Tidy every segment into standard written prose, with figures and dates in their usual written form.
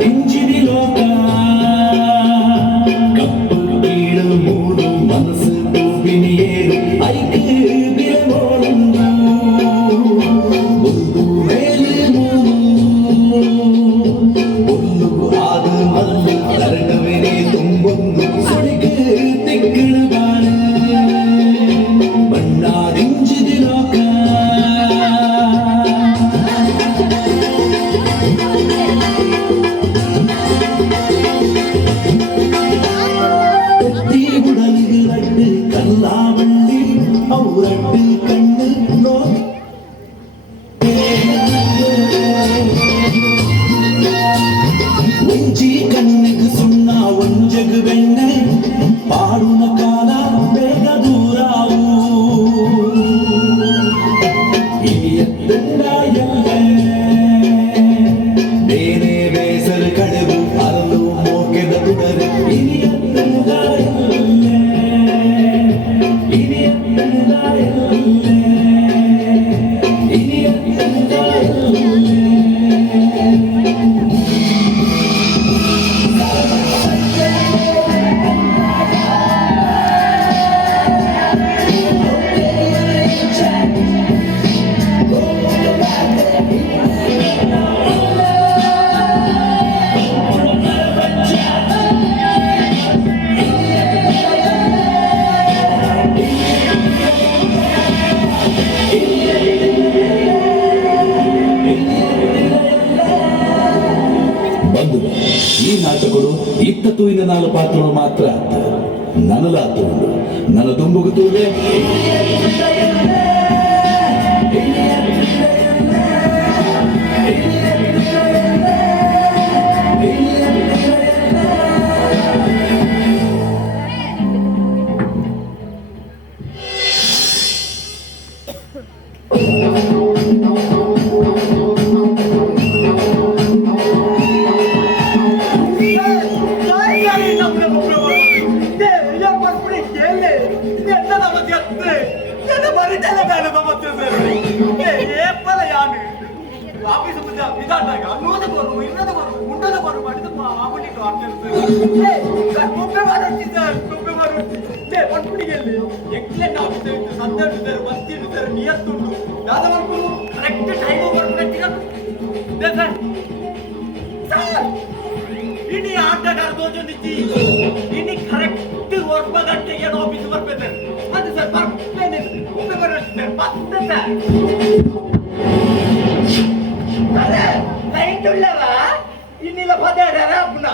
ಬಣ್ಣದಿಂಚಿದಿ ಲೋಕ ಕಪ್ಪು ಕೀಳು ಮೂರು ಮನಸ್ಸು ತೂಬಿನಿಯೇರು ಐದು ಬಿರವೊಂದು ಒಂದು ಮೇಲೆ ಒಂದು ಆದು ಮಲ್ಲು ತರಗವೇನೆ ತುಂಬೊಂದು ಸುಳಿಗೆ ತಿಕ್ಕಳು ಬಾಳೆ ಬಣ್ಣದಿಂಚಿದಿ ಲೋಕ கல்லாவள்ளி அவுரட்டு கண்ணு நோக்கி ஒஞ்சி கண்ணுக்கு சொன்னா ஒஞ்சகு வெண்ண பாடுன கால வேக தூராவு இனியத்தண்டாயல்ல ಬೇರೆ ಬೇಸರು ಕಡುಬು ಅರಳು ಮೋಕೆದ ತುಡರು ಈ ನಾಟಕಗಳು ಇತ್ತ ತೂಯಿನ ನಾಲ್ಕು ಪಾತ್ರಗಳು ಮಾತ್ರ ನನಲಾತುಂಡು ನನ್ನ ತುಂಬುಗುತ್ತೂವೆ ಇಡೀ ಆಟಗಾರ ದೋಜೊಂದಿಚ್ಚಿ ಇನ್ನು ಕರೆಕ್ಟ್ ಒಬ್ಬ ಗಂಟೆಗೆ ಆಫೀಸ್ ಬರ್ಬೇಕು ಅದು ಸರ್ ಬರ್ತೇನೆ ಒಬ್ಬ ಬರುತ್ತೆ ಬರ್ತದೆ ಅರೆ ಲೈಟ್ ಉಳ್ಳವ ಇನ್ನಿಲ್ಲ ಪದಾಡಾರ ಅಪ್ಪನ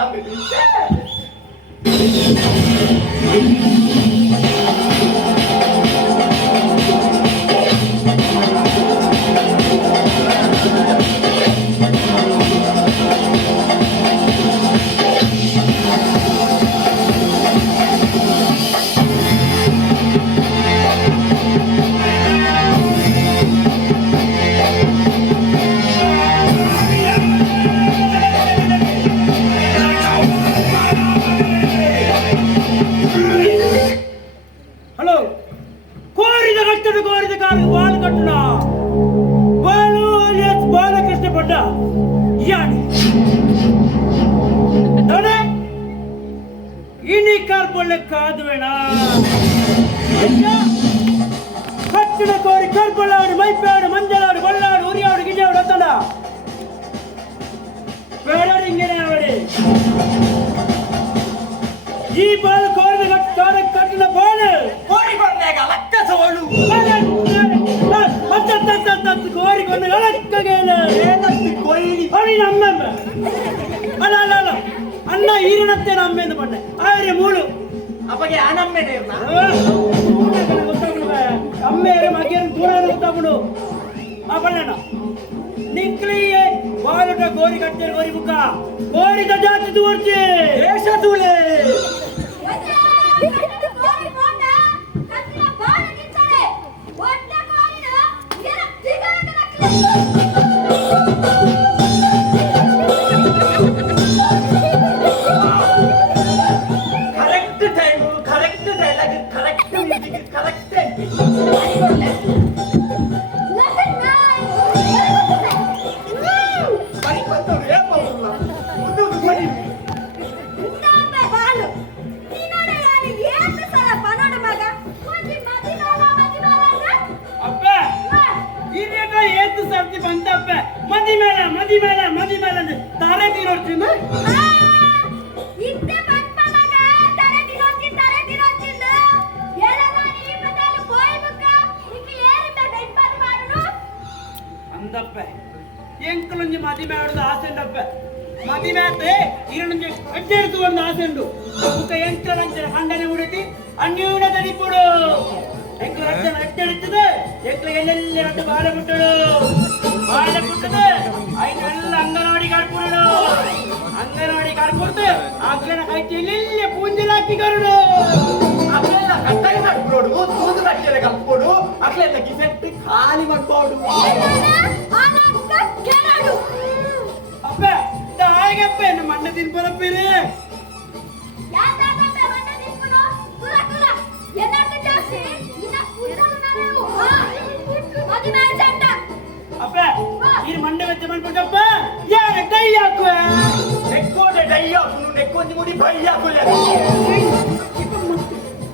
ini karbolle kaadu vena kattuna kori karbollaadu maippaadu manjalaadu balladu uriyaadu gijaadu attanda vedadu ingene avade ee ball koride kattuna ball kori konnaga lakka solu ಅತ್ತ ಕೋರಿ ಕೊಂಡು ಎಳಕ್ಕಗೇನೆ ಏನಂತ ಕೊಯ್ಲಿ ಅಡಿ ನಮ್ಮಮ್ಮ ಅಲ್ಲ ಅಲ್ಲ ಅಲ್ಲ ಅನ್ನ ಈರಿನತ್ತೆ ನಮ್ಮೆಂದು ಪಟ್ಟೆ ಆಯ್ರೆ ಮೂಳು ಅಪ್ಪಗೆ ಅನಮ್ಮೆನೆ ಇರ್ನ ಅಮ್ಮೇರೆ ಮಗೇನು ದೂರ ಗೊತ್ತಾಗ್ಬಿಡು ಆ ಬಣ್ಣನ ನಿಕ್ಲಿಯೇ ಬಾಲುಟ ಗೋರಿ ಕಟ್ಟೆ ಗೋರಿ ಮುಖ ಗೋರಿ ಜಾತಿ ತೋರ್ಚಿ ದೇಶ ತೂಳೆ ಏತು ಸರ್ತಿ ಬಂದಪ್ಪ ಮದಿ ಮೇಲೆ ತಾರೆ ತೀರೋಡ್ತೀನಿ ಇತ್ತೆ ಬಂಪನಗ ತಾರೆ ತೀರೋಡ್ತೀನಿ ಎಲ್ಲ ನಾನು ಈ ಬದಲು ಕೋಯಬಕ ಇಕ್ಕೆ ಏರಿತ ಬೆಂಪನ ಮಾಡುನು ಅಂದಪ್ಪ ಎಂಕಲೊಂಜಿ ಮದಿ ಮಾಡುದು ಆಸೆ ಉಂಡಪ್ಪ ಮದಿ ಮೇತೆ ಇರೊಂಜಿ ಅಡ್ಡೆಡ್ತು ಒಂದು ಆಸೆ ಉಂಡು ಮುಖ ಎಂಕಲಂಚ ಖಂಡನೆ ಉಡತಿ ಅನ್ಯೂನ ತಡಿಪುಡು ಎಂಕಲ ಅಡ್ಡೆಡ್ತದೆ ಎಂಕಲ ಎಲ್ಲೆಲ್ಲಿ ಅಡ್ಡ ಬಾಳೆ ಬಿಟ್ಟಳು ಐನೆಲ್ಲ ಅಂಗನವಾಡಿ ಕಡ್ಪುಡು ಅಂಗನವಾಡಿ ಕಡ್ಪುಡ್ದು ಅಗ್ಲನ ಕೈತಿ ಎಲ್ಲೆಲ್ಲಿ ಪೂಂಜಲಾಕಿ ಕರುಡು ಅಕ್ಲೆಲ್ಲ ಕಟ್ಟಾಗಿ ಕಟ್ಬಿಡೋಡು ತೂದು ಕಟ್ಟೆಲೆ ಕಲ್ಪೋಡು ಅಕ್ಲೆಲ್ಲ ಕಿಸೆಟ್ಟಿ ಖಾಲಿ ಮಾಡ್ಕೋಡು ಆನಕ್ಕ ಕೆರಡು ಅಪ್ಪ ದಾಯಗಪ್ಪ ನಮ್ಮ ಮಣ್ಣ ತಿನ್ಪರಪ್ಪಿರಿ ಯಾತಾದಮ್ಮ ಮಣ್ಣ ತಿನ್ಪುಡು ಕುಲ ಎನ್ನಕ್ಕೆ ಜಾಸ್ತಿ ಇನ್ನ ಕುದಲು ನಾನು ಮದಿ ಮೇಲೆ ಚಂಡ ಅಪ್ಪ ಈ ಮಂಡ ವೆಚ್ಚ ಮಾಡ್ಕೊಂಡಪ್ಪ ಯಾರ ಕೈ ಹಾಕುವ ನೆಕ್ಕೋಡೆ ಡೈ ಹಾಕುನು ನೆಕ್ಕೊಂದಿ ಮುಡಿ ಬೈ ಹಾಕುಲೆ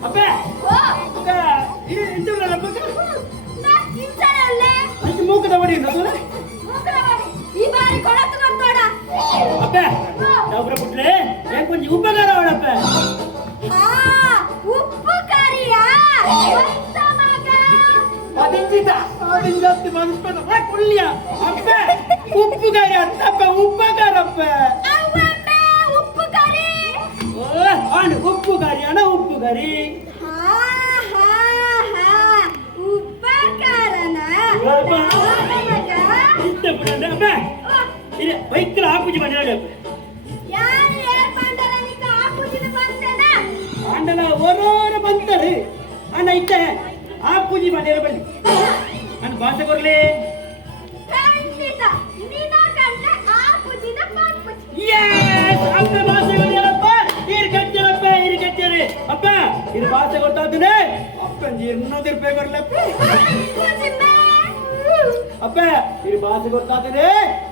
ಅಪ್ಪ ಓ ಇದು ಎಂತಲ್ಲ ನಾ ಇಂಚರಲ್ಲೇ ಅದಕ್ಕೆ ಮೂಕದ ಹೊಡಿ ಅದು ಮೂಕರವಾಡಿ ಈ ಬಾರಿ ಕೊಳತು ಕೊಡ್ತೋಡ ಅಪ್ಪ ಅವ್ರ ಬಿಟ್ರೆ ಕೊಂಚ ಉಪಕಾರ ಅವಳಪ್ಪ ಹಾ ಉಪ್ಪು ಕರಿಯಾ ಒಂದ ಮಗ ಪದಿಂಜಿತ ಅದನ್ನ ಜಾಸ್ತಿ ಮನಸ್ಪದ ಕುಳ್ಳಿಯ ಅಪ್ಪ ಉಪ್ಪುಗಾರಿ ಅಂತಪ್ಪ ಉಪಕಾರಪ್ಪ ಅವ್ವಮ್ಮ ಉಪ್ಪು ಕರಿ ಓ ಅಣ್ಣ ಉಪ್ಪುಗಾರಿ ಅಣ್ಣ ಉಪ್ಪುಗಾರಿ ಹಾ ಹಾ ಹಾ ಉಪಕಾರನ ಅಪ್ಪ. ಮಗ ಇಷ್ಟ ಬಿಡಣ್ಣ ಅಪ್ಪ ಇದು ಬೈಕಲ್ ಆಪೂಜಿ ಮಾಡಿ ಯಾರು ಏರ್ಪಂಡಲ ನಿಕ್ಕ ಆಪುಜಿನ ಬಂದನ ಅಂಡಲ ಓರೋರ ಬಂತಾರೆ ಅಣ್ಣ ಇತ್ತ ಆಪೂಜಿ ಮಾಡಿ ಬನ್ನಿ ಅಣ್ಣ ಭಾಷೆ ಕೊರ್ಲಿ ಖಂಡಿತ ನಿನ್ನ ಕಂಡ ಆಪುಜಿನ ಬಂದ್ಬಿಟ್ಟು ಯೆಸ್ ಅಪ್ಪ ಭಾಷೆ ಕೊರ್ಲಿಯಪ್ಪ ಇರು ಕಚ್ಚರೆ ಅಪ್ಪ ಇದು ಭಾಷೆ ಗೊತ್ತಾದ್ರೆ ಅಪ್ಪಂಜಿ 200 ರೂಪಾಯಿ ಕೊರ್ಲಪ್ಪ ಅಪ್ಪ ಇದು ಭಾಷೆ ಗೊತ್ತಾದ್ರೆ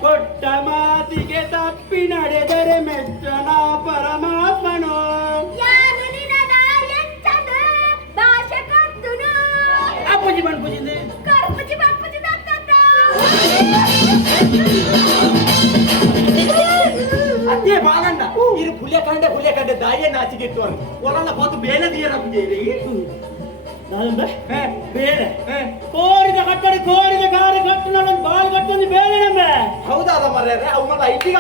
ಕೊಟ್ಟ ಮಾತಿಗೆ ತಪ್ಪಿ ನಡೆದರೆ ಮೆಚ್ಚನ ಪರಮಾತ್ಮನು ಯಾರು ನಿನದ ಎಂಚದ ಭಾಷೆ ಕತ್ತುನು ಅಪ್ಪುಜಿ ಬಣ್ಪುಜಿಂದು ಕರ್ಪುಜಿ ಬಂದ್ಬಿಟ್ಟು ದತ್ತದ ಅದೇ ಬಾಗಣ್ಣ ಇದು ಪುಲ್ಯ ಕಂಡೆ ದಾಯ ನಾಚಿಗೆಟ್ಟು ಒಳನ ಪಾತು ಬೇನೆ ದಿಯ ನಮ್ಗೆ ಬೇರೆ ಕೋರಿದ ಕಟ್ಟಡ ಕೋರಿದ ಕಾರ ಕಟ್ಟಡ ಬಾಲ್ ಕಟ್ಟೊಂದು ಬೇರೆ ನಮ್ಮ ಹೌದಾದ ಮರ್ಯಾರೆ ಅವನ್ನ ಐಟಿಗ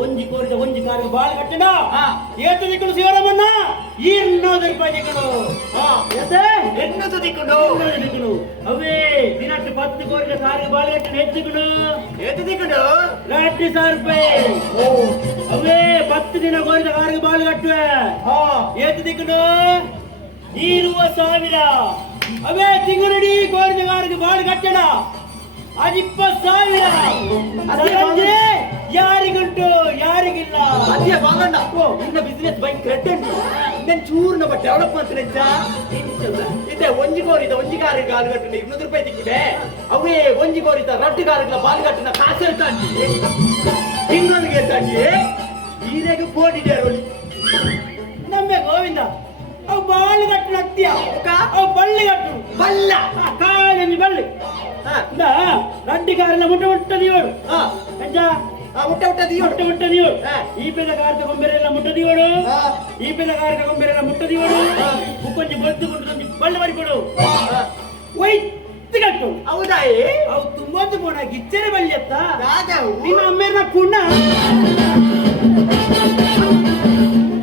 ಒಂಜಿ ಕೋರಿದ ಒಂಜಿ ಕಾರಿಗೆ ಬಾಲ್ ಕಟ್ಟಡ ಹಾ. ಏತು ದಿಕ್ಕಳು ಶಿವರಾಮಣ್ಣ 200 ರೂಪಾಯಿ ದಿಕ್ಕಳು ಎನ್ನದು ದಿಕ್ಕುಂಡು ದಿಕ್ಕಳು ಅವೇ ದಿನಕ್ಕೆ 10 ಕೋರಿದ ಕಾರಿಗೆ ಬಾಲ್ ಕಟ್ಟಡ ಹೆಚ್ಚಿಕಳು ಏತು ದಿಕ್ಕುಂಡು 2000 ರೂಪಾಯಿ ಅವೇ 10 ದಿನ ಕೋರಿದ ಕಾರಿಗೆ ಬಾಲ್ ಕಟ್ಟುವೆ ಏತು ದಿಕ್ಕಳು 20,000 ಅವೇ ತಿಂಗಳಿಡೀ ಕೋರಿದ ಕಾರಿಗೆ ಬಾಲ್ ಕಟ್ಟಡ ಅದು 20,000 ಯಾರಿಗುಂಟು ಯಾರಿಗಿಲ್ಲ ಅದೇ ಬಾಗಣ್ಣ ಇನ್ನ ಬಿಸಿನೆಸ್ ಬೈ ಕ್ರೆಡ್ ಉಂಟು ಇನ್ನೇನು ಚೂರ್ನ ಬಟ್ ಡೆವಲಪ್ ಮಾಡ್ತೀನಿ ಇದೆ ಒಂಜಿ ಕಾರಿಗೆ ಕಾಲು ಕಟ್ಟಿನ 200 ರೂಪಾಯಿ ದಿಕ್ಕಿದೆ ಅವೇ ಒಂಜಿ ಕೋರಿದ ರಟ್ಟು ಕಾರಿಗೆ ಬಾಲ್ ಕಟ್ಟಿನ ಕಾಸು ಹೇಳ್ತಾಂಡಿ ಇನ್ನೊಂದಿಗೆ ಹೇಳ್ತಾಂಡಿ ಈರೆಗೆ ಕೋಟಿದ್ಯಾರು ನಮ್ಮೆ ಗೋವಿಂದ ಅವು ಬಾಳು ಕಟ್ಟಿನ ಹತ್ತಿಯ ಅವು ಬಳ್ಳಿ ಕಟ್ಟು ಬಲ್ಲ ಕಾಲಂಜಿ ಬಳ್ಳಿ ರಡ್ಡಿ ಕಾರೆಲ್ಲ ಮುಟ್ಟದಿಯೋಡು ಅಜ್ಜ ಮುಟ್ಟದಿಯೋಡು ಈ ಪೆದ ಕಾರದ ಗೊಂಬೆರೆಲ್ಲ ಮುಟ್ಟದಿಯೋಡು ಈ ಪೆದ ಕಾರದ ಗೊಂಬೆರೆಲ್ಲ ಮುಟ್ಟದಿಯೋಡು ಕೊಂಚ ಬದ್ದು ಕೊಟ್ಟು ಬಳ್ಳಿ ಮರಿಕೊಡು ಒಯ್ತು ಕಟ್ಟು ಹೌದಾಯಿ ಅವು ತುಂಬೊಂದು ಪೋಣ ಗಿಚ್ಚರೆ ಬಳ್ಳಿ ಅತ್ತ ಯಾವ್ಯಾವು ನಿಮ್ಮ ಅಮ್ಮೇನ ಪುಣ್ಣ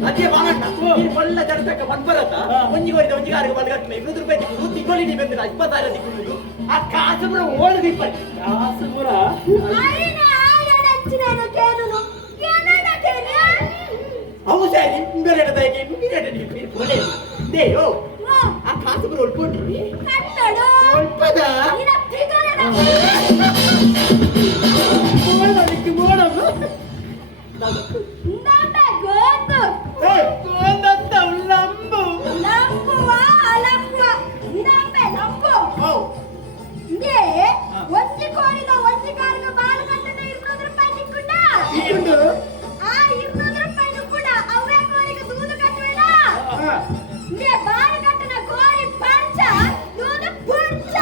ಅದೇ ಬಾಗಣ್ಣ ಈ ಬಲ್ಲ ಜನತಕ್ಕ ಬಂದ್ಬರತ್ತ ಒಂಜಿ ಕಾರಿಗೆ ಬಾಲ್ ಕಟ್ಟಿನ 200 ರೂಪಾಯಿ ದಿಕ್ಕು ತಿಂಗಳು ನೀ ಬಂದಿರ 20,000 ದಿಕ್ಕು ಆ ಕಾಸು ಬರ ಓಲ್ಡ್ ದಿಪ್ಪಲ್ಲಿ ಕಾಸು ಪುರ ಅರಿನೆ ಆಯಡಚ್ಚಿನ ಕೇನುನು ಏನಡ ಕೇನೆ ಅವು ಸರಿ ಬೇರೆ ದಯಗೆ ನೀರು ಬೋಲೆ ದೇ ಓ ಆ ಕಾಸು ಬರ ಒಳ್ಕೊಂಡಿ ಕಟ್ಟಡು ಒಳ್ಪದ ನಿನ್ನ ತಿಗರನ ಮಾಡೋದು ನಂದ ಗೋತು ಗೋಂದಂತ ಉಲ್ಲಂಬು ನಂಬುವ ಅಲಂಬುವ ನಿನಂಬೆ ನಂಬು ಓ ಇಂದೇ ಒಂಜಿ ಕೋರಿದ ಒಂಜಿ ಕಾರ್ಗ ಬಾಲ್ ಕಟ್ಟದ 200 ರೂಪಾಯಿ ದಿಕ್ಕುಂಡ ಇದುಂಡು ಆ 200 ರೂಪಾಯಿ ಕೂಡ ಅವೇ ಕೋರಿಗೆ ದೂದು ಕಟ್ಟುವೇನ ಹಾ ಇಂದೇ ಬಾಲ್ ಕಟ್ಟನ ಕೋರಿ ಪಂಚ ದೂದು ಪುಂಚ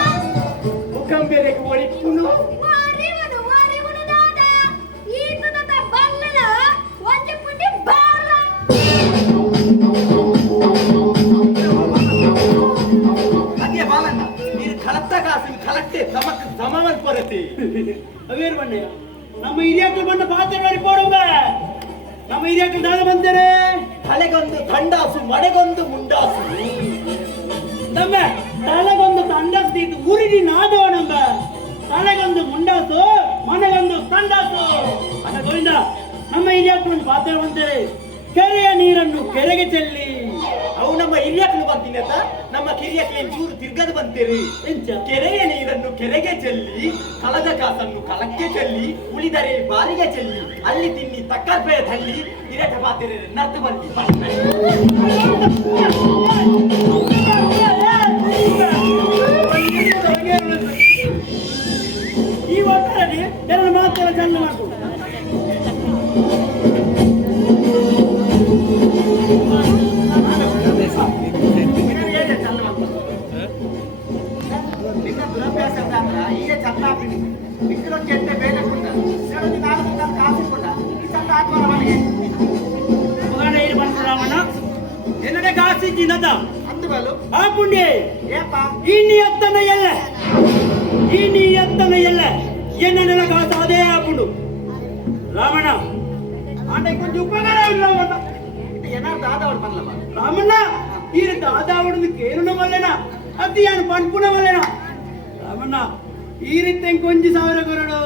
ಮುಖಂ ಬೇರೆಗೆ ಒಳಿಪುನು ಮಾರಿವನು ದಾದ ಈತದ ಬಲ್ಲನ ಒಂಜಿ ಪುಂಡಿ ಬಾರ ಅದೇ ಬಾಲಣ್ಣ ನೀನು ಕಳತ್ತ ಕಾಸು ಕಲಟ್ಟೆ ಸಮವನ್ ಪರತಿ ಅವೇರು ಬಣ್ಣೆ ನಮ್ಮ ಹಿರಿಯಕ್ಕೆ ಬಂದ ಪಾತ್ರ ಮಾಡಿಕೊಡುವ ನಮ್ಮ ಹಿರಿಯಕ್ಕೆ ದಾದ ಬಂದರೆ ತಲೆಗೊಂದು ದಂಡಾಸು ಮಡೆಗೊಂದು ಮುಂಡಾಸು ನಮ್ಮ ತಲೆಗೊಂದು ತಂಡಾಸು ಇದು ಉರಿದಿ ನಾದೋ ನಮ್ಮ ತಲೆಗೊಂದು ಮುಂಡಾಸು ಮನೆಗೊಂದು ತಂಡಾಸು ಅನ್ನ ಗೋವಿಂದ ನಮ್ಮ ಹಿರಿಯಕ್ಕೆ ಒಂದು ಪಾತ್ರ ಬಂದರೆ ಕೆರೆಯ ನೀರನ್ನು ಕೆರೆಗೆ ಚೆಲ್ಲಿ ಅವು ನಮ್ಮ ಹಿರಿಯಕ್ಕನು ಬರ್ತೀನಿ ಅಂತ ನಮ್ಮ ಕಿರಿಯಕ್ಕೆ ಚೂರು ತಿರ್ಗದು ಬಂತೀರಿ ಎಂಚ ಕೆರೆಯ ನೀರನ್ನು ಕೆರೆಗೆ ಚೆಲ್ಲಿ ಕಳದ ಕಾಸನ್ನು ಕಳಕ್ಕೆ ಚೆಲ್ಲಿ ಉಳಿದರೆ ಬಾರಿಗೆ ಚೆಲ್ಲಿ ಅಲ್ಲಿ ತಿನ್ನಿ ತಕ್ಕರ್ಪೆಯ ತಳ್ಳಿ ಇರಟ ಪಾತಿರೆ ನತ್ತು ಬಂದಿ ಈ ಒತ್ತಡದಲ್ಲಿ ಎರಡು ಮಾತೆಲ್ಲ ಚಂದ ಮಾಡ್ಕೊಂಡು ದುರಭ್ಯಾಸ ಈಗ ಚಂದ ಮಿಕ್ಕಲೊಂದು ಎಟ್ಟೆ ಬೇರೆ ಕೊಟ್ಟ ಕಾಸು ಕೊಟ್ಟ ಈ ಚಂದ ಹಾಕುವ ಮನೆಗೆ ರಾಮಣ್ಣ என்னடா காசு சின்னதா ಅಂದು ಬಲು ಆ ಪುಣ್ಯ ಏಪ್ಪ இனி எத்தனை இல்ல என்னென்ன காசு அதே ஆப்புண்டு ರಾಮಣ್ಣ ಆಂಡೆ ಕೊಂಚ ಉಪಕಾರ ಇಲ್ಲ ಅವನ ಇದು ಏನಾದ್ರು ಆದವಳು ಬರಲಮ್ಮ ರಾಮಣ್ಣ ಈ ರೀತಿ ಆದವಳದು ಕೇರಳ ಮಲ್ಲೆನ ಅತಿಯಾನು ಪನ್ಪುನ ಮಲ್ಲೆನ ರಾಮಣ್ಣ ಈ ರೀತಿ ಕೊಂಚಿ ಸಾವಿರ ಕೊರಡು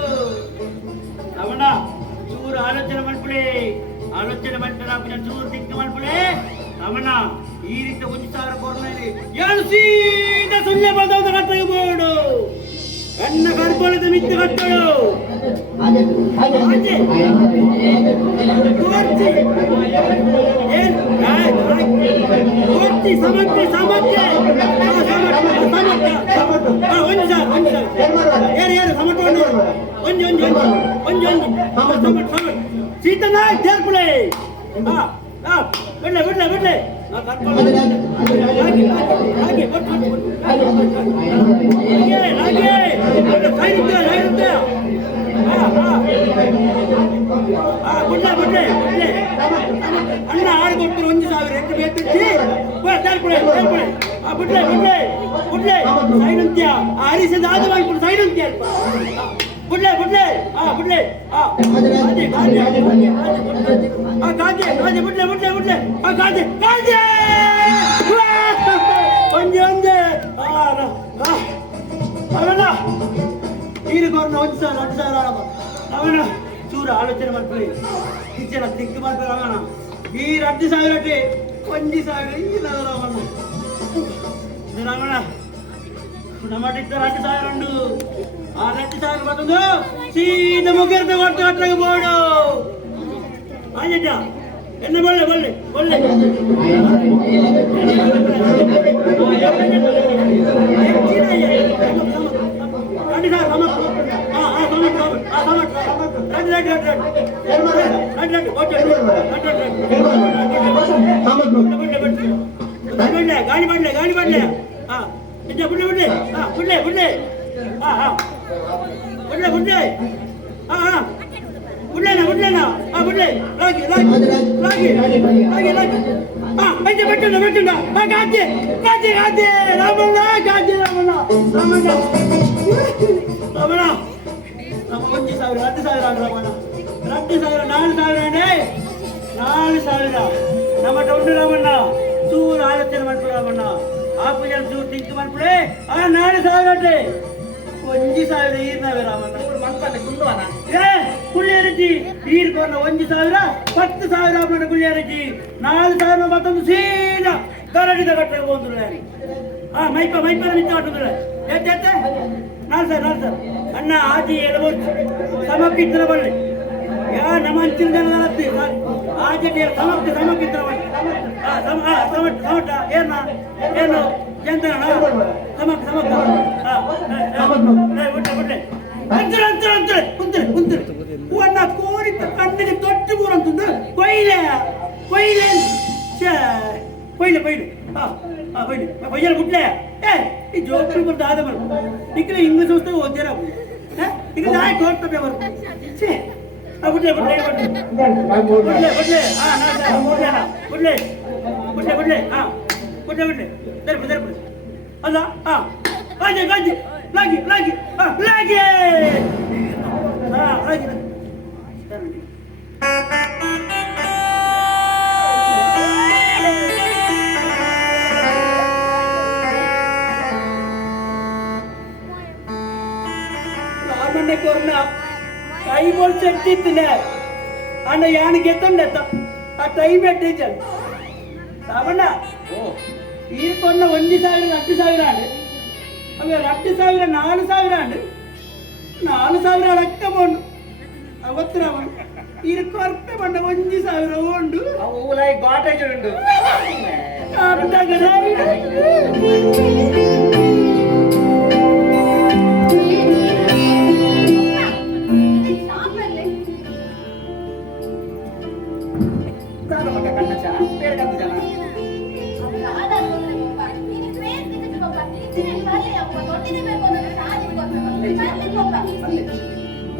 ರಾಮಣ್ಣ ಚೂರು ಆಲೋಚನೆ ಮಾಡ್ಬಿಡಿ ಚೂರು ತಿಕ್ಕ ಮಾಡ್ಬಿಡಿ ರಾಮಣ್ಣ ಈ ರೀತಿ 1,000 ಕೊರನಲ್ಲಿ ಏನು ಸೀದಾ ಸುಳ್ಳೆ ಬಂದವನ್ನ ಕಟ್ಟಗೆ ಬೋಡು ಕಣ್ಣ ಕರ್ಕೊಳ್ಳದ ಮಿತ್ತು ಕಟ್ಟಳು ಸೀತನ ಸೇರ್ಪಡೆ ಬಿಡ್ಲೆ ಅಣ್ಣ ಆಡು ಕೊಡ್ತಾರೆ 1,000 ಎಂಟು ಬೇಕಿಚ್ಚಿ ಬಿಡ್ಲೆ ಸೈನಂತ್ಯ ಹರಿಸದ ಆದ ಮಾಡ್ಬಿಡು ಸೈನಂತ್ಯ ಬಿಡ್ಲೆ ಬಿಡ್ಲೆ ಒಂದೇ ಅವನ ಈರಿಗೋರ್ನ 1,000 ಅವನ ಚೂರು ಆಲೋಚನೆ ಮಾಡ್ಕೊಳ್ಳಿ ಕಿಚನ ತಿಕ್ಕು ಮಾಡ್ತಾರೆ ಅವನ ಈ 2,000 1,000 ಇಲ್ಲ ರಾಮಣ್ಣ ರಾಮಣ್ಣ ನಮ್ಮಟ್ಟಿದ್ದ 2,000 ಉಂಡು ಆ 2,000 ಮತ್ತೊಂದು ಸೀದ ಮುಗಿರ್ತ ಕೊಟ್ಟು ಕಟ್ಟಗೆ ಬೋಡು ಆಯ್ತ ಎನ್ನ ಬಳ್ಳೆ ಗಾಳಿ ಬಡ್ಲೆ ರಾಮಣ್ಣ ಚೂರು ಆಲೋಚನೆ ಮಾಡ್ಬಿಡ ರಾಮಣ್ಣ ಆಪು ಜನ ಚೂರು ತಿಂಕ್ ಮಾಡ್ಬಿಡೆ 4,000 1,000 ಈರ್ನವೆ ರಾಮಣ್ಣ ಕುಳ್ಳಿಯರಜಿ ಈರ್ಕೊಂಡ 1,000 10,000 ರಾಮಣ್ಣ ಕುಳ್ಳಿಯರಜಿ 4,000 ಮತ್ತೊಂದು ಸೀದಾ ಕರಡಿದ ಕಟ್ಟಕ್ಕೆ ಹೋದ್ರು ಮೈಪ ನಿಂತ ಆಟೋದ್ರೆ ಎತ್ತ 4,000 ಅಣ್ಣ ಆಜಿ ಎಳಬಹುದು ಸಮಕ್ಕಿದ್ರ ಬಳ್ಳಿ ಯಾ ನಮ್ಮ ಅಂಚಿನ ಜನ ಆಜಿ ಸಮಕ್ಕಿದ್ರ ಬಳ್ಳಿ ಸಮಟ ಏನು ಜಂತನ ಸಮಕ್ ಅಣ್ಣ ಕೋರಿತ ಕಣ್ಣಿಗೆ ತೊಟ್ಟು ಬೂರಂತಂದು ಕೊಯ್ಲೆ ಕೊಯ್ಲೆ ಕೊಯ್ಲೆ ಕೊಯ್ಲೆ ಬಿಡ್ಲೆ ಈ ಜೋಕ್ರಿ ಬರ್ದು ಆದ ಬರ್ದು ಇಕ್ಕಲೆ ಇಂಗ್ಲೀಷ್ ಹೊಸ್ತಾಗ ಓದ್ಯಾರ ಈಗ ನಾಯಿ ತೋರ್ತದೆ ಬರ್ದು ಬಿಡ್ಲೆ ಬಿಡ್ಲೆ ಬಿಡ್ಲೆ ಬಿಡ್ಲೆ ಹಾ ಬಿಡ್ಲೆ ಬಿಡ್ಲೆ ಬಿಡ್ಲೆ ಹಾ ಬಿಡ್ಲೆ ಬಿಡ್ಲೆ ದರ್ಪ ದರ್ಪ ಅಲ್ಲ ಹಾ ಗಾಜಿ ಗಾಜಿ ಲಾಗಿ ಲಾಗಿ ಹಾ ಲಾಗಿ ಹಾ ಲಾಗಿ ರಾಮಣ್ಣ ಕೊರ್ನ ಕೈ ಬೋಲ್ ಚೆಟ್ಟಿತ್ತಿಲ್ಲ ಅಣ್ಣ ಯಾನ್ ಗೆತ್ತಂಡೆತ್ತ ಆ ಟೈಮ್ ಟೀಚರ್ ರಾಮಣ್ಣ ಈ ಕೊನ್ನ 1,000 2,000 ಆಂಡ್ ಅವೆ 2,000 4,000 ಆಂಡ್ 4,000 ಅಡಕ್ಕ ಬೋಂಡು ಅವತ್ತು ರಾಮಣ್ಣ ಈ ಕೊರ್ಪೆ ಬಂಡ 1,000 ಉಂಡು ಅವು ಲೈಕ್ ಗಾಟೇಜ್ ಉಂಡು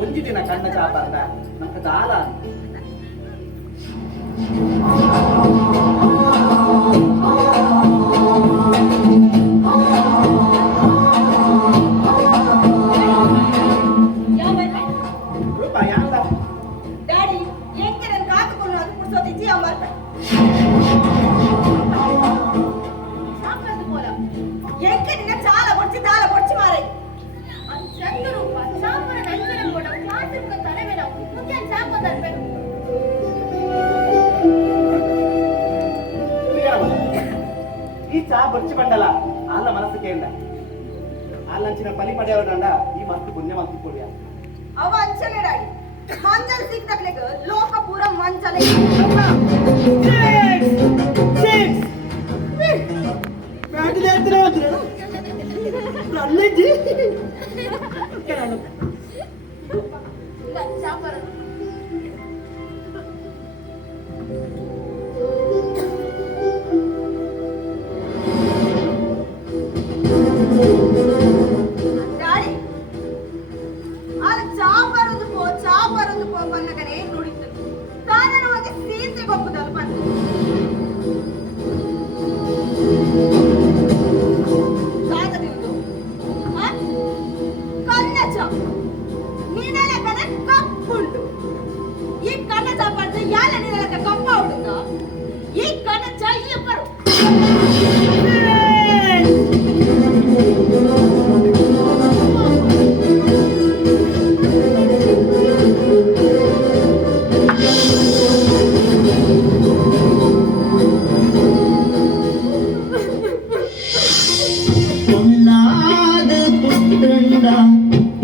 ಒಂಜಿ ದಿನ ಕಣ್ಣ ಚಾಪಾರ್ದ ನಮ್ಗೆ ದಾಲ ಡ್ಯಾಡಿ ಹೆಂಗೆ ನನ್ನ ಕಾತುಕೊಂಡು ಅದು ಕುಡ್ಸೋದು ಜೀವ ಮಾಡ್ತಾರೆ ಹೆಂಗೆ ನಿನ್ನ ಚಾಲ పొడిచి మారే అది చెట్టు రూప చాపర నంచరం కూడా క్లాస్ తల మీద ముఖ్య చాపదర్ పెడు ಈ ಚಾ ಬಚ್ಚಿ ಬಂಡಲ್ಲ ಆಲ ಮನಸ್ಸು ಕೇಂದ್ರ ಆಲಂಚಿನ ಪಲಿ ಪಡೆಯವನಂಡ ಈ ಮಸ್ತ್ ಪುಣ್ಯ ಮಸ್ತ್ ಪುಣ್ಯ ಅವ ಅಂಚನೆ ರಾಡಿ ಮಂಜಲ್ ಸಿಕ್ತಕ್ಲೆಗ ಲೋಕ ಪೂರ ಮಂಚಲೆ ಬ್ಯಾಟಿಗೆ ಎತ್ತರ ಹೋದ್ರೆ ನನ್ನಜ್ಜಿ ಚಾಪರ డాడీ చాపరొంದು పో పన్నగనే ನುಡಿತು ತಾನನ ಹೋಗಿ ಸೀತೆ ಗೊಪ್ಪದಲ್ಲ ಬಂದು ಸಾಗದಿರುವುದು ಕನ್ನಚ ನೀನೆಲ್ಲ ಕನ ಕಪ್ಪುಂಡು ಈ ಕನ್ನಚ ಪಡ್ದ ಯಾಲ ನೀನೆಲ್ಲ ಕಪ್ಪ ಹುಡುಗ ಈ ಕನ್ನಚ ಇಬ್ಬರು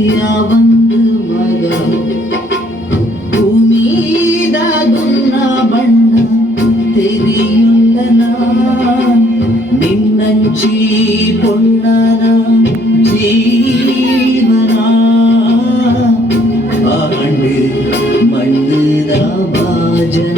ಯಾವಂದು ಮಗ ಭೂಮಿದಾಗುನ್ನ ಬಣ್ಣ ತೆರಿಯುಳ್ಳನ ನಿನ್ನಂಚಿ ಪೊಣ್ಣನ ಜೀವನ ಆಂಡು ಮಣ್ಣದ ಭಾಜನ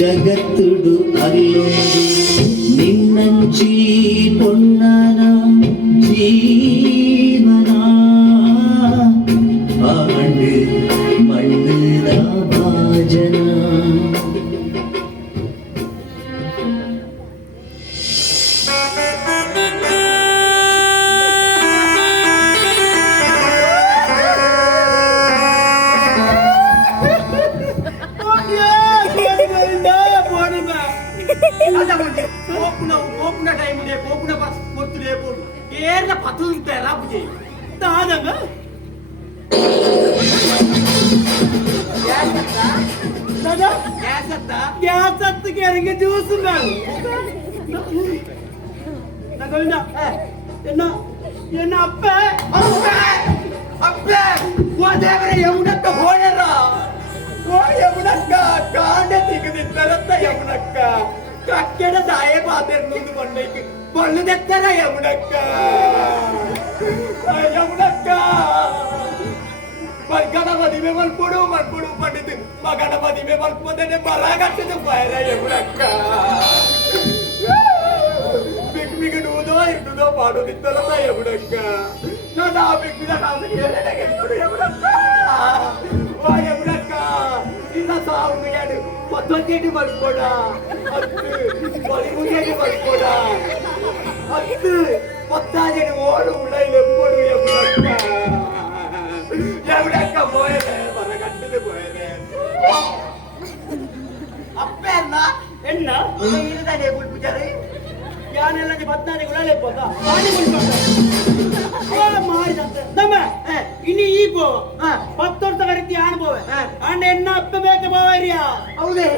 జగత్తుడు అల్లుండు నిన్నంచి పొన్నన జీవన ఆండు మಣ್ಣుద భాజన పోపున టైముడే పోపున పొత్తులే పోడు ఏర్ల పతులుంటే రాబుజే దాదమ్మ దాదా గ్యాస్ అత్తకి ఇறங்கி చూస్తున్నాను என்ன என்ன அப்ப అబ్బే పోదేవరే యమునక్క పోయరా ఓ యమునక్క కాండ దిగుదిద్దరత్త యమునక్క కక్కెడ దాయే పాతెర్ నుండి మొన్నకి పొల్లు తెత్తర యమునక్క యమునక్క మరి గణపతి మే మల్పుడు పండితు మా గణపతి మే మల్పుదే బలాగట్టు పోయరా యమునక్క బిగ్ నువ్వుదో ఇటుదో పాడు తిద్దరత్త యమునక్క నా బిగ్ కాదు ఎప్పుడు యమునక్క ఓ యమునక్క ఇంత సాగుయాడు పొద్దుకేటి మల్పోడా అత్తు పొలిముగేటి మల్పోడా అత్తు పొత్తాజని ఓడు ఉడైలు ఎప్పుడు యమునక్క పోయలే బలగట్టుది పోయలే అప్పేన్నా என்ன ఇరుదానే పుల్పుజారు யானெல்லாம் 14 குளாலே போதா பாடி நம்ம இனி ஈ போவோம் 10 ವರ್ಷ வரைக்கும் யான் போவேன் அண்ட் என்ன அப்ப மேக்க போவாரியா ಹೌದೇ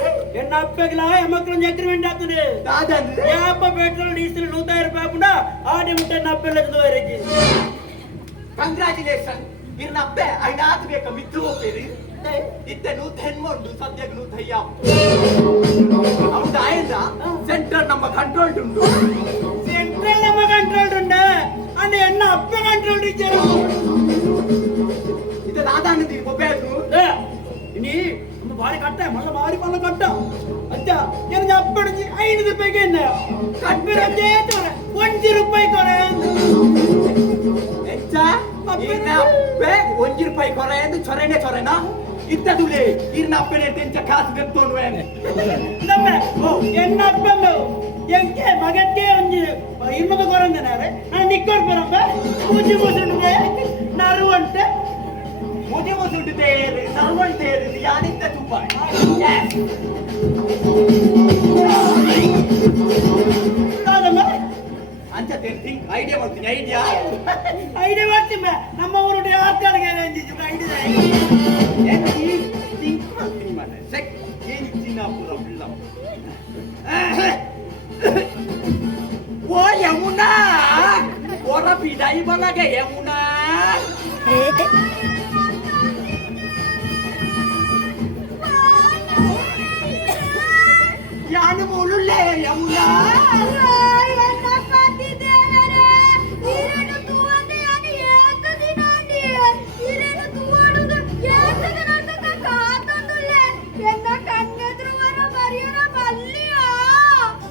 என்ன அப்பகலா எமக்குள்ள எக்ரிமெண்ட் ஆகுது దాదండి ஏப்ப பெட்ரோல் டீசல் 100,000 ரூபாய் புண்டா ஆடி முட்டை நப்பல்ல இருந்து வரைக்கு ಕಂಗ್ರಾಚುಲೇಷನ್ ಇರ್ನ ಅಪ್ಪೆ ಐನಾತ್ ಬೇಕ ಮಿತ್ತು ಹೋಗ್ತೀರಿ ಇತ್ತೆ ನೂ ತೆನ್ಮೊಂಡು ಸದ್ಯಕ್ಕೆ ನೂ ತಯ್ಯ ಹೌದಾ ಆಯ್ತಾ ಸೆಂಟರ್ ನಮ್ಮ ಕಂಟ್ರೋಲ್ ಉಂಟು சென்ட்ரல் நம்ம கண்ட்ரோல் உண்டு அண்ட் என்ன அப்ப கண்ட்ரோல் இருக்கு ಇದು ದಾದಾನ ತೀರಿ ಮೊಬೈಲು இனி நம்ம பாரி கட்ட மல்ல கட்ட அச்சா எனக்கு அப்படி 5 ரூபாய்க்கு என்ன கட்பிரஞ்சே தர 1 ரூபாய் கொரே ಎಚ್ಚ ಇರ್ನ ಅಪ್ಪೆ 1 ರೂಪಾಯಿ ಕೊರೆ ಎಂದು ಚೊರೆನಾ ಇತ್ತದುಲೆ ಇರ್ನ ಅಪ್ಪನೆ ತೆಂಚ ಕಾಸು ಬೆತ್ತೋನ್ವೇನೆ நம்ம ஓ என்ன அப்பங்க எங்கே மகட்டே வந்து 20 கொரந்தனாரே நான் நிக்கர் பரம்ப பூஜை போட்டுடுவே நறுவன்ட்டு ಮುಜೆ ಮುಸುಟ್ಟು ತೇರು ಸರ್ವನ್ ತೇರು ಯಾನಿತ್ತ ತುಪ್ಪ தாதಮ್ಮ ಅಂಚ ತೇರು ಥಿಂಕ್ ಐಡಿಯಾ ಮಾಡ್ತೀನಿ ಐಡಿಯಾ ಮಾಡ್ತೀನಿ ನಮ್ಮ ಊರುடைய ಆರ್ಕಾಲಿಗೆ ಐಡಿಯಾ ಥಿಂಕ್ ಮಾಡ್ತೀನಿ ಮಾರೆ ಸೆಕ್ ಏನು ಚಿನ್ನಾಪುರ ಉಳ್ಳ ಓ ಯಮುನಾ ಓರ ಬಿಡಾಯಿ ಬಲಗೆ ಯಮುನಾ ಯಾನು ಮುಳುಳೆ ಯಮುನಾ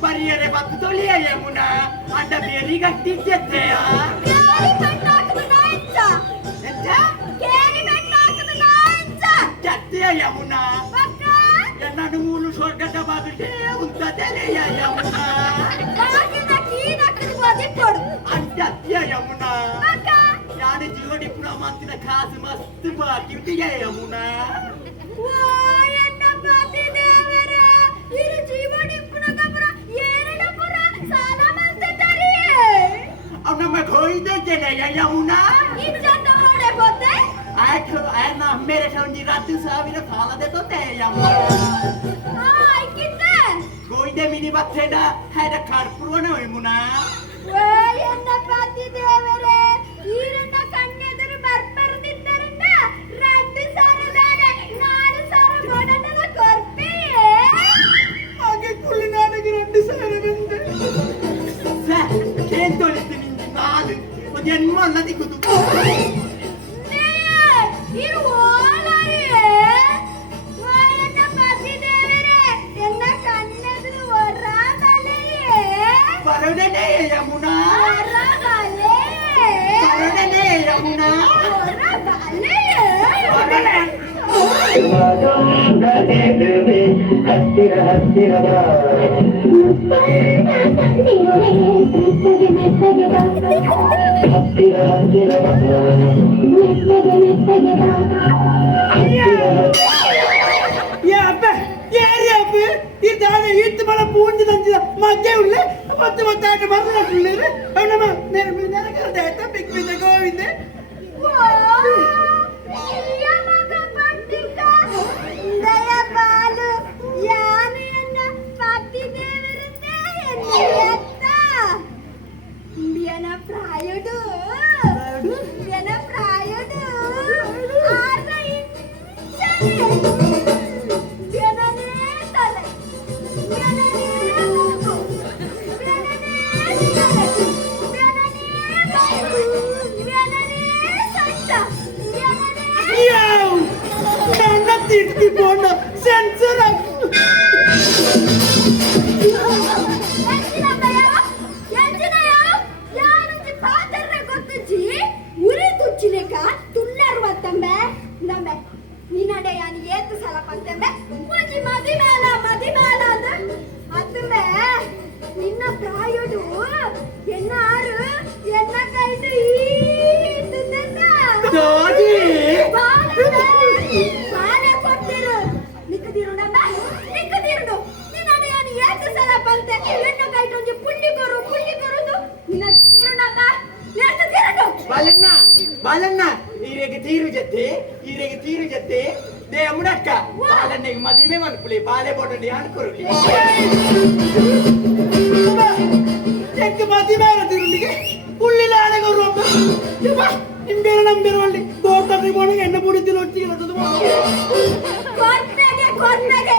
ಬರಿಯರೆ ಬತ್ತು ತೊಳಿಯ ಯಮುನಾ ಅಂಡ ಬೇರಿ ಗಟ್ಟಿದ್ದೆಯ ಚತ್ತೆಯ ಯಮುನಾ ಎನ್ನನು ಮೂಲು ಸ್ವರ್ಗದ ಬಾಗಿಲೇ ಉಂಟದೆಲೆಯ ಯಮುನಾ ಅಂತ್ಯ ಯಮುನಾ ಯಾರು ಜೀವಡಿ ಪುನಃ ಮಾತಿನ ಕಾಸು ಮಸ್ತ್ ಬಾಕಿ ಉಂಟಿಯ ಯಮುನಾ ನಮ್ಮ ಕೊಯ್ದೆಯ ಯಮುನಾ ಮೇರೆ ಸೌಂಡಿ 10,000 ಸಾಲದೆ ತೊಂದೆ ಯಮುನಾ ಕೊಯ್ದೆ ಮಿನಿ ಬಚ್ಚೆಡ ಹೆಡ ಕರ್ಪುರನ ಯಮುನಾ ಜನ್ಮ ದಿಕ್ಕುದು ಬರೋದನೆ ಯಮುನಾ ಬರೋದನೆ ಯಮುನಾ ಹತ್ತಿರ ಹತ್ತಿರದ ಹತ್ತಿರ ஏ அப்ப ஏறி அப்ப இந்த ಯಾರು ಇತ್ತು ಮಳ ಪೂಂಜಿ ದಂಚಿದ ಮಧ್ಯೆ ಉಳ್ಳೆ ಮತ್ತೆ ಮತ್ತೆ ಆಟ ಮರಳಿದ್ರೆ ನಮ್ಮ ನೆನಕರದೆ ಆಯ್ತಾ ಬಿಗ್ ಬಿದ್ದ ಗೋವಿಂದೆ പ്രായുడు ತಿರ್ತಿ ಬೋಂಡ ಸೆನ್ಸರ್ ನಿನ್ನ ಪ್ರಾಯುಡು ಎನ್ನಾರು ಎನ್ನ ಕೈದು ಬಾಳೆ ಕೊಟ್ಟಿರು ನಿಕ್ಕದಿರುಡು ನಿನ್ನಡೆ ಯಾನು ಏತು ಸಲ ಬಂತೆ ಎನ್ನ ಕೈದು ಒಂಜಿ ಪುಂಡಿ ಕೊರುದು ನಿನ್ನ ತಿರುಡಮ್ಮ ಏತು ತಿರುಡು ಬಾಲಣ್ಣ ಈರೆಗೆ ತೀರು ಜತ್ತೆ ದೇ ಮುಡಕ್ಕ ಬಾಲಣ್ಣಗೆ ಮದುವೆ ಮನ್ಪುಳಿ ಬಾಲೆ ಬೋಟಂಡಿ ಅನ್ಕೊರುಲಿ ಎಂಕ ಮದುವೆ ತಿರುಳಿಗೆ ಉಳ್ಳಿಲ ಆನೆಗರು ನಿಂಬೇರು ನಂಬೇರುವಲ್ಲಿ ಗೋರ್ತಿ ಬೋಣ ಎಣ್ಣೆ ಬುಡಿತಿ ರೊಟ್ಟಿ ಕೊರ್ನೆಗೆ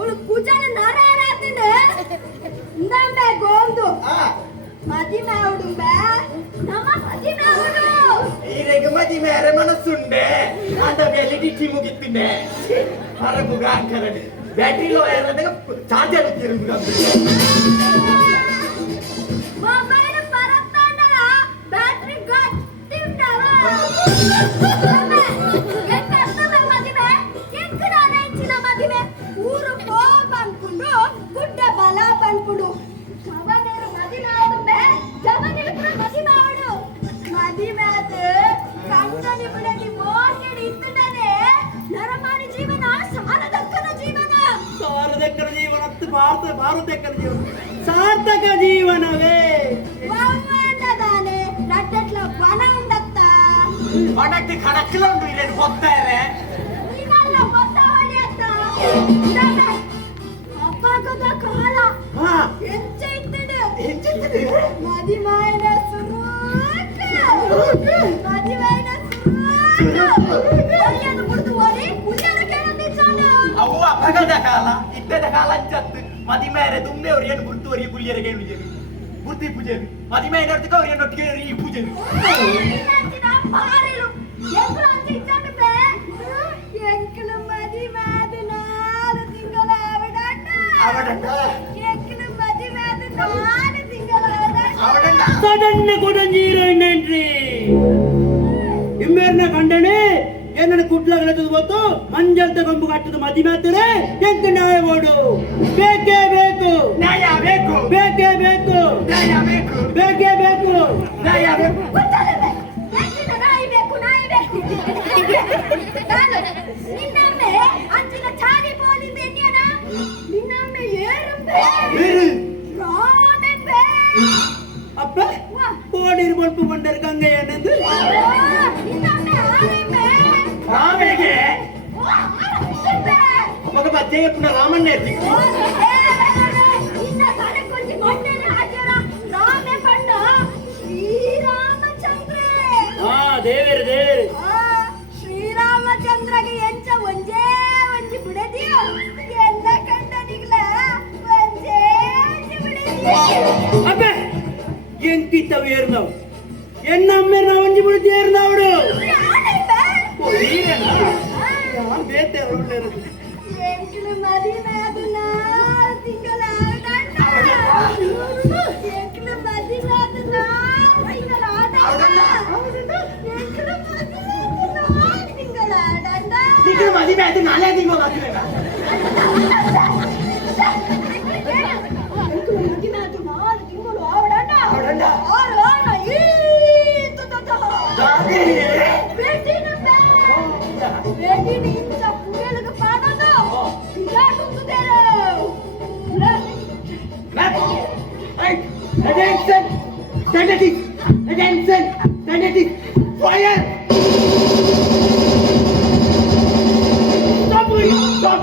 ಉಳು ಕುಜನ ನರಾರಾತಿನ ಇಂದಮ್ಮೆ ಗೋಂದು ಮದಿಮೆ ಅವಡುಂಬೆ ನಮ್ಮ ಮದಿಮೆ ಅವಡು ಈರೆಗೆ ಮದುವೆ ಮನಸ್ಸುಂಡೆ ಅಂದ ಬೆಲೆ ಡಿಕ್ಕಿ ಮುಗಿತ್ತಿಂಡೆ ಹೊರಗುಗ ಅಂಕರಡೆ ಬ್ಯಾಟ್ರಿ ಲೋ ಯಾರಂದಾಗ ಚಾರ್ಜ್ ಆಗುತ್ತಿರು ಮೊಬೈಲ್ ಬರತ್ತಾನ ಬ್ಯಾಟರಿ ಗಟ್ಟಿ ಉಂಟವ ಊರು ಹೋಗ್ ಅನ್ಕೊಂಡು ಗುಡ್ಡ ಬಲ ಬಂದ್ಬಿಡು ಜವನೇರು ಮದಿಮೆ ಆಡುಂಬೆ ಜವನೇರು ಮದಿಮೆ ಆಡು ಮದಿಮೆ ಆದ ಕಂಗನಿ ಬಿಡದಿ ಮೋರ್ಗೆಡಿ ಇತ್ತನೆ ನರಮಾನಿ ಜೀವನ ಸಾರದಕ್ಕನ ಜೀವನ ಭಾರತಕ್ಕನ ಜೀವನ ಸಾರ್ಥಕ ಜೀವನವೇ ವವ್ವಂದದಾನೆ ನಟ್ಟೆಟ್ಲ ವನ ಉಂಡತ್ತ ಒಡಕ್ಕೆ ಕಡಕ್ಕಿಲ ಉಂಟು ಇಲ್ಲೇನು ಹೋಗ್ತಾರೆ ಇದಲ್ಲ ಹೊಸ ಹೊಲಿಯತ್ತ ಅಪ್ಪಗದ ಕಾಲ ಎಂಚ ಇತ್ತಿಡು ಮದಿಮಾಯನ ಸುರುಕ ಮದಿಮಾಯನ ಸುರುಕ ಒಲಿಯದು ಬಿಡ್ದು ಒಲಿ ಉಲ್ಲೇರು ಕೇಳಂದಿ ಚಾಲು ಅವು ಅಪಗದ ಕಾಲ ಇದ್ದದ ಕಾಲ ಅಂಚತ್ತು ಮದಿಮೇರೆ ದುಂಬೆ ಅವ್ರು ಏನು ಗುರ್ತು ಅವರಿಗೆ ಗುಳಿಯರಿಗೆ ಪೂಜೆರು ಗುರ್ತಿ ಪೂಜೆರು ಮದಿಮೆ ನೋಡ್ತಿಕ ಅವ್ರು ಏನು ಒಟ್ಟಿಗೆ ಈ ಪೂಜೆರು ಎಂಕಲು ಮದಿಮಾದ 4 ತಿಂಗಳ ಅವಡಣ್ಣ ಎಂಕಲು ಮದಿಮಾದ 4 ತಿಂಗಳ ಅವಡಣ್ಣ ಸಡನ್ನ ಕೊಡಂಜೀರೋ ಇನ್ನೇನ್ರಿ ಇಮ್ಮೇರ್ನ ಕಂಡನೆ ಏನನ್ನ ಕುಟ್ಲಾಗಲದು ಗೊತ್ತು ಮಂಜಲ್ ತಗೊಂಬು ಕಟ್ಟದ ಮದಿಮೆ ಆತಾರೆ ಎಂತ ನ್ಯಾಯ ಓಡು ಬೇಕೇ ಬೇಕು ನ್ಯಾಯ ಬೇಕು ಬೇಕೇ ಬೇಕು ನ್ಯಾಯ ಬೇಕು ಬೇಕೇ ಬೇಕು ನ್ಯಾಯ ಬೇಕು ಗೊತ್ತಲ್ಲವೇ ಎಂಚಿನ ನಾಯಿ ಬೇಕು ನಾನು ನಿನ್ನಮ್ಮೆ ಅಂಚಿನ ಚಾರಿ ಬೋಲಿ ಬೆನ್ಯನ ನಿನ್ನಮ್ಮೆ ಏರುಂಬೆ ರಾಮೆಂಬೆ ಅಪ್ಪ ಕೋಡಿರ್ ಬೊಲ್ಪು ಬಂಡರ್ ಗಂಗಯ್ಯನಂದು ನಿನ್ನಮ್ಮೆ ಆರೆಂಬೆ ರಾಮನಿಗೆ ಮಗ ಬಜ್ಜೆಗೆ ಪುನಃ ರಾಮಣ್ಣ ಇರ್ತಿ ನಿನ್ನ ತಲೆ ಕೊಂಚ ಮೊನ್ನೆನ ಹಾಕ್ಯಾರ ರಾಮೆ ಪಂಡ ಶ್ರೀರಾಮಚಂದ್ರ ದೇವೇರು ಶ್ರೀರಾಮಚಂದ್ರಗೆ ಎಂಚ ಒಂಜೇ ಒಂಜಿ ಬಿಡದಿಯೋ ಎಲ್ಲ ಕಂಡನಿಗ್ಲ ಒಂಜೇ ಒಂಜಿ ಬಿಡದಿಯೋ ಅಬ್ಬೆ ಎಂತಿತ್ತವು ಏರ್ನವು ಎನ್ನಮ್ಮೆ ನಾವು ಒಂಜಿ ಬಿಡುತ್ತಿ ಏರ್ನವಡು ಬೇತೆ ಒಳ್ಳೆಯದು ಎಂಕ್ಲು ಮದಿಮೆ ಅದು 4 ತಿಂಗಳ ಎಂಕ್ಲು ಮದಿಮೆ ಅದು 4 ತಿಂಗಳ ಎಂಕ್ಲು ಮದಿಮೆ ಆಯ್ತು ನಾಳೆ ತಿಂಗಳು ಆಗ್ತದೆ ಮದಿಮೆ ಅದು 4 ತಿಂಗಳು ಅವಡಣ್ಣ ಬೇಟಿ ಇಂಚ ಪುಯಲ್ಗೆ ಪಾಡೋದು Attention! Static! Attention! Static! Fire! Stop it! Stop!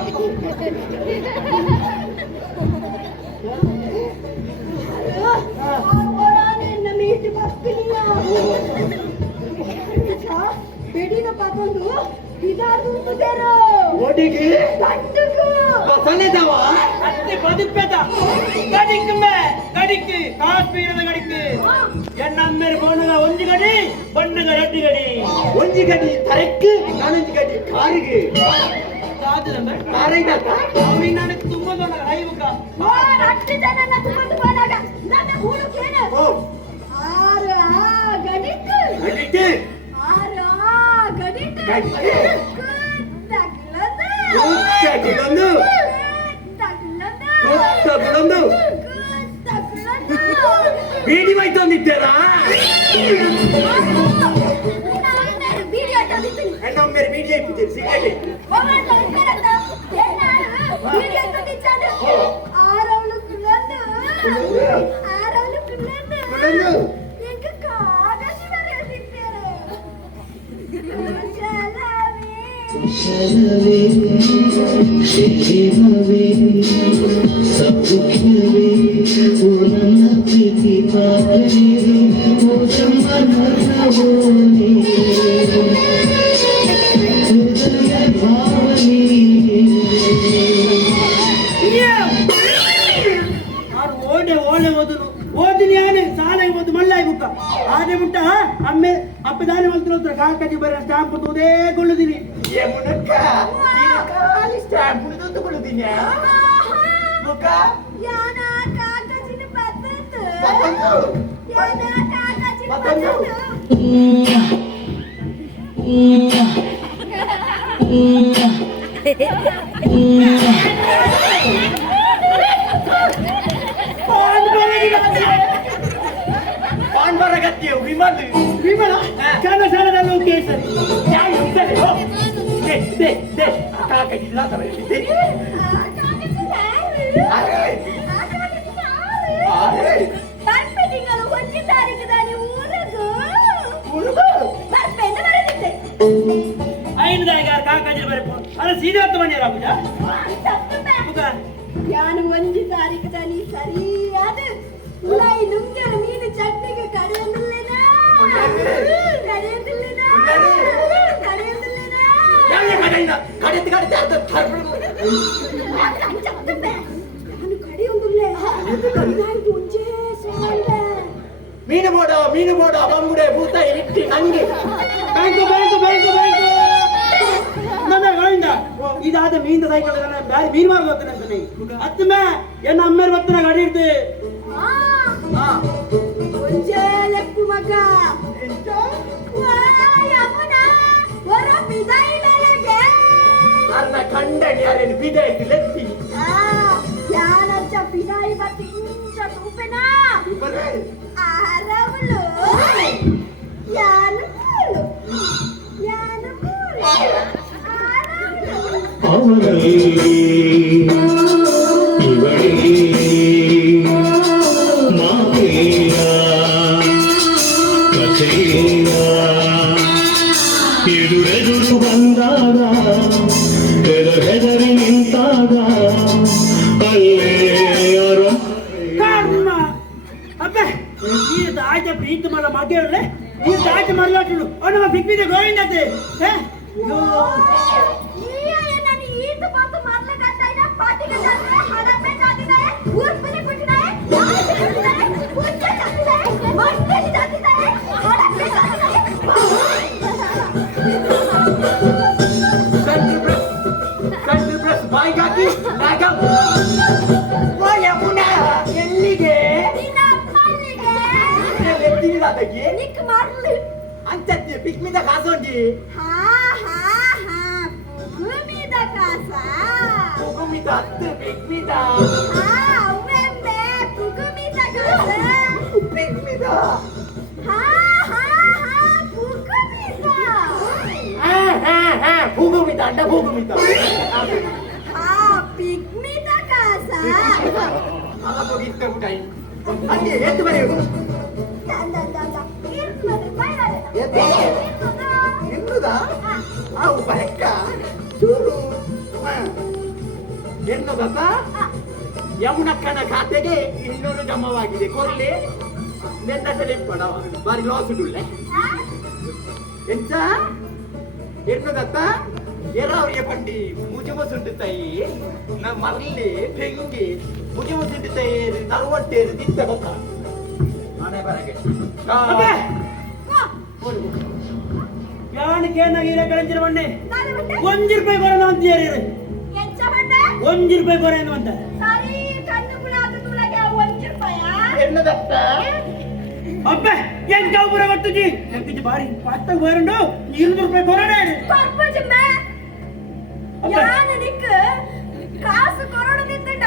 ಬೆಡಿನ ತಗೊಂಡು ಇದಾರ್ದು ಓಡಿಗೆ ಸಣ್ಣದವ ಅತ್ತೆ ಬದುಕಬೇಕ ಗಡಿಕ್ಮೆ ಗಡಿಕ್ ಕಾಶ್ಮೀರದ ಗಡಿಕ್ ಎನ್ನಮ್ಮೆರ ಬೋಣಗ ಒಂಜಿ ಗಡಿ ಬಣ್ಣಗ ರಡ್ಡಿ ಗಡಿ ಒಂಜಿ ಗಡಿ ತರಕ್ಕೆ ನಾನೊಂಜಿ ಗಡಿ ಕಾರಿಗೆ ಕಾದಿಲ್ಲ ಕಾರೈದಾಕ ಅವ್ರಿಗೆ ನನಗೆ ತುಂಬ ದೊಡ್ಡ ರೈವುಕ ರಟ್ಟಿ ಜನನ ತುಂಬಂದು ಹೋದಾಗ ನನ್ನ ಹೂಡು ಕೇಳ ಓ ಆರು ಗಡಿಕ್ ಅಡಿಕೆ ಆರು ಗಡಿಕ್ ಗಡಿಕ್ ತಗ್ಲದ ಗೊತ್ತಗೊಂಡು ಬೀಡಿ ಬೈತೊಂದಿದ್ದೇರಾ ನಮ್ಮೇಲೆ ಬೀಡಿ ಹಾಕಿದ್ದೀರಿ ಸಿಗರೇಟ್ ಕುಶಲವೇ ಕ್ಷೇಮವೇ ಸೌಖ್ಯವೇ ಓ ನನ್ನ ಪ್ರೀತಿ ಪಾಪವೇ ಓ ಸಂಬಂಧವೋನೇ ಹೃದಯ ಭಾವನೆ ಓಡೆ ಓಳೆ ಓದನು ಓದಿನಿ ಆನೆ ಸಾಲೆ ಓದು ಮಳ್ಳಾಯಿ ಬುಕ್ಕ ಆನೆ ಮುಟ್ಟ ಅಮ್ಮೆ ಅಪ್ಪದಾನೆ ಮಲ್ತಿರೋತ್ರ ಕಾಕಜಿ ಬರ ಸ್ಟಾಂಪ್ ತೂದೇ ಕೊಳ್ಳುದಿನಿ ಮುನಕ್ಕ ಕಾಲಿ ಸ್ಟ್ಯಾಂಪ್ ತಗೊಳ್ಳುದೀನಿ ಮುಖ ಯಾನ ಕಾಕಜಿನ ಪದ್ಧತಿ ಮತ್ತೊಂದು ಯಾನ ಕಾಕಜಿನ ಮತ್ತೊಂದು ಪಾನ್ ಬರಗತ್ತೀಯ ವಿಮಲ್ ವಿಮಲ ಕನಸನದಲ್ಲೂ ಕೇಸರಿ ಯಾರು ಇದ್ದಾರೆ ಕಾಕಜಿಲ್ಲ ತರ ಹೇಳಿದ್ದೆ ಕಾಕಜಿ ಬರ ಅಲ್ಲ ಸೀದಾರ್ಥ ಮನೆಯರಾಗುದ ಯಾನು ಒಂಜಿ ತಾರೀಖದಲ್ಲಿ ಸರಿಯಾದ ಉಳಾಯಿ ನುಂಗ್ಯರ ಮೀನು ಚಟ್ನಿಗೆ ಕಡೆಯೊಂದಿಲ್ಲೇನಾ ಕಡೆಯೊಂದಿಲ್ಲೇನಾ ಕಡೆಯೊಂದಿಲ್ಲೇನಾ ಕಡೆದು ಕಡೆದು ಅರ್ಧ ನಾನು ಕಡೆಯೊಂದಿಲ್ಲೇ ಇದಾಯ್ತು ಒಂಚೇ ಸೇವೆ ಮೀನು ಬೋಡ ಬಂಗುಡೆ ಭೂತ ಇಟ್ಟಿ ನಂಗೆ ಬ್ಯಾಂಕು ಬ್ಯಾಂಕು ಬ್ಯಾಂಕು ಬ್ಯಾಂಕು ನನ್ನ ಗಳಿಂದ ಇದಾದ ಮೀನಿನ ಸೈಕಲ್ ಬ್ಯಾರಿ ಮೀನು ಮಾರ್ಗ ಹೋಗ್ತಾನೆ ಅಂತಾನೆ ಅತ್ತಮೆ ಎನ್ನ ಅಮ್ಮೇರ್ ಬತ್ತನ ಗಾಡಿ ಇರ್ತೆ ಒಂಚೇ ಲೆಕ್ಕು ಮಗ ಯಮುನಾ ಹೊರ ಬಿದಾಯಿ ನನಗೆ ಅರ್ನ ಕಂಡಣಿ ಯಾರೇನು ಬಿದ ಇತ್ತು ಲೆತ್ತಿ ಯಾನಚ್ಚ ಬಿದಾಯಿ ಬತ್ತಿ ಇಂಚ ತೂಪೆನಾ ಬರೇ ಆರವಳು ಯಾನು ಅವಳೇ ಇವಳೇ ಮಾತೆಯ ಕಥೆಯ ಎದುರೆದುರು ಬಂದಾಗ ಹೆದರಿ ನಿಂತಾಗ ಅಲ್ಲೇ ಯಾರೋ ಕರ್ಮ ಅಬ್ಬೆ ಈ ದಾಟ ಪ್ರೀತಿ ಮಾಡ ಮಗಳೆ ಈ ದಾಟ ಮರಲಾಟುಳು ಅವನ ಬಿಪ್ಪಿದೆ ಗೋವಿಂದತೆ ಎಲ್ಲಿಗೆ ಅಂಚತ್ತಿ ಪಿಕ್ಮಿದ ಕಾಸೋಂಡಿ ಕುಗುಮಿದ ಹತ್ತು ಪಿಕ್ಮಿದ ಪಿಕ್ಮಿದ ಭೂಗುಮಿತ ಅಂಡ ಭೂಗುಮಿತ ಪಿಕ್ಮಿದ ಕಾಸ ಅಲ್ಲ ಹೋಗಿದ್ದ ಊಟ ಅದೇ ಎದ್ದು ಬರೆಯುವುದು ಎನ್ನುವುದಾ ಅವು ಬರಕ್ಕ ಚೂರು ಎನ್ನುವುದಕ್ಕ ಯಮುನಕ್ಕನ ಖಾತೆಗೆ 200 ಜಮವಾಗಿದೆ ಕೊರ್ಲಿ ನೆನ್ನ ಸಲಿಪ್ಪಡ ಬಾರಿ ಲಾಸ್ ಉಡುಳ್ಳೆ ಎಂಚ ಎನ್ನುವುದತ್ತ ಎರಾವರಿಯ ಪಂಡಿ ಮುಜುಮಸುಂಡು ತಾಯಿ ನಾ ಮರಳಿ ತೆಂಗಿ ಮುಜುಮಸುಂಡು ತಾಯಿ ನಲ್ವಟ್ಟೇರು ದಿತ್ತ ಗೊತ್ತ ಮನೆ ಬರಗೆ ಯಾನಿಗೆ ಏನಾಗಿರ ಕಳಂಜಿರ ಬಣ್ಣೆ ₹1 ಕೊರೋನ ಅಂತ ಯಾರು ₹1 ಕೊರೋನ ಅಂತ ಎನ್ನುವುದತ್ತ ಅಬ್ಬೆ ಏನ್ ಕಾವುರ ಗೊತ್ತುಜಿ ಎಂಕಿಜಿ ಬಾರಿ ಪಟ್ಟಾಗ ಬರಂಡು ₹200 ಕೊರೋನ ಕಾಸು ಕೊರೋಡದಿಂದ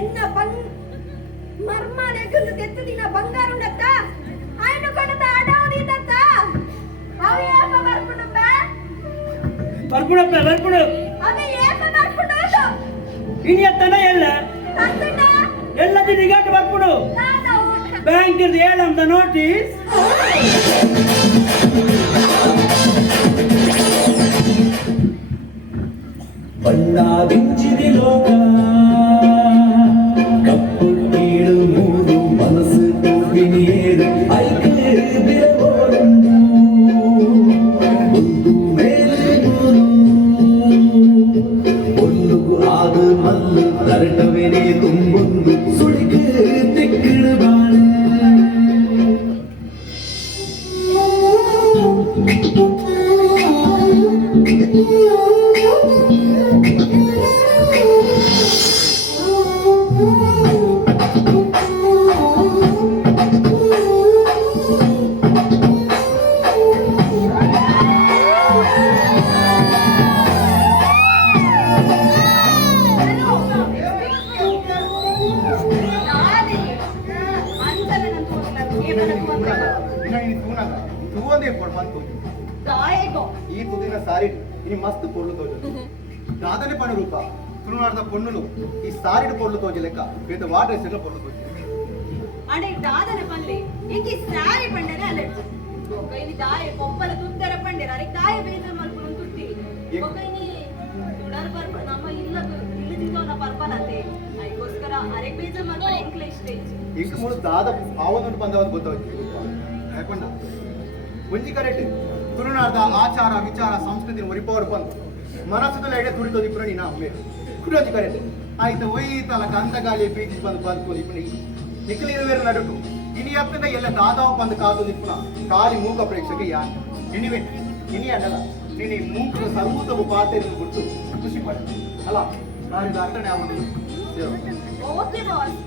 ಎನ್ನ ಮರ್ಮಾನೆಗಂದು ತೆತ್ತದಿನ ಬಂಗಾರ ಉಂಡತ್ತ ಆಯ್ನು ಕಣದ ಅಡವದಿದ್ದತ್ತ ಅವು ಏಪ ಬರ್ಪುಣಪ್ಪ ಬರ್ಪುಡು ಅದು ಏಪ ಬರ್ಪುಣ ಅದು ಇನಿ ಅತ್ತನ ಎಲ್ಲ ತಂದಣ್ಣ ಎಲ್ಲದಿ ನಿಗಾಟ ಬರ್ಪುಡು ನಾನು ಬ್ಯಾಂಕ್ ಇರ್ದು ಹೇಳಂತ ನೋಟಿಸ್ ಬಣ್ಣ ಬಿಂಚಿದೆ ಲೋಕ ಕಪ್ಪು ಕೀಳು ಮೂರು ಮನಸ್ಸು ತೂಗಿನಿಯೇರು ಐಕೆ ಬಿರಗೋಡುಂಡು ಒಂದು ಮೇಲೆ ನೂರು ಒಳ್ಳುಗು ಆದ ಮಲ್ಲು ತರಟವೆನೆ ತುಂಬೊಂದು ಸುಳಿಗೆ ತಿಕ್ಕಿಡು ಬಾಳೆ ఈ తుదిన సారీ ఇది మస్తు పొర్లు తోజు దాదని పని రూప తురునార్ద పొన్నులు ఈ సారీడు పొర్లు తోజు లెక్క పెద్ద వాటర్ ఎసెల పొర్లు తోజు అడే దాదన పల్లి ఇంకి సారీ పండనే అలెట్టు ఒక ఇది దాయ కొప్పల తుత్తర పండెర అరే దాయ ಬೇಜ ಮಲ್ಕೊಂಡು ತುಟ್ಟಿ ఒక ini ತುಡರ್ ಪರ್ಪ ನಮ್ಮ ಇಲ್ಲದಿದ್ದೋನ ಪರ್ಪನತೆ ಅದಕ್ಕೋಸ್ಕರ ಅರೆ ಬೇಜ ಮಲ್ಕೊಂಡು ಇಂಗ್ಲಿಷ್ ಸ್ಟೇಜ್ ఇంక మూడు దాద ఆవనుండి పందవని ಗೊತ್ತಾಯ್ತು ಯಾಕೊಂಡ ಒಂಜಿ ಕರೆಕ್ಟ್ ತುಳುನಾರ್ದ ಆಚಾರ ವಿಚಾರ ಸಂಸ್ಕೃತಿ ಒರಿಪವರು ಬಂದು ಮನಸ್ಸದಲ್ಲಿ ಎಡೆ ತುಳಿತೋದು ಇಪ್ಪು ನೀನು ಅಮ್ಮೆ ಕುಡೋಜಿ ಕರೆಕ್ಟ್ ಆಯ್ತು ಒಯ್ತಲ್ಲ ಗಂಧಗಾಲಿ ಬೀಚ್ ಬಂದು ಬದುಕೋದು ಇಪ್ಪು ನಿಖಲಿನ ಬೇರೆ ನಡುಟು ಇನಿ ಅಪ್ಪಂದ ಎಲ್ಲ ದಾದಾವ ಬಂದು ಕಾದು ಇಪ್ಪುನ ಕಾಲಿ ಮೂಕ ಪ್ರೇಕ್ಷಕ ಯಾ ಇನಿವೆ ಇನಿ ಅಣ್ಣಲ್ಲ ನೀನು ಮೂಕ ಸರ್ವೂತವು ಪಾತೆಯನ್ನು ಬಿಟ್ಟು ಖುಷಿ ಪಡ ಅಲ್ಲ ನಾನು ಅರ್ಥನೆ ಆಗುದಿಲ್ಲ ಓಕೆ ಬಾಸ್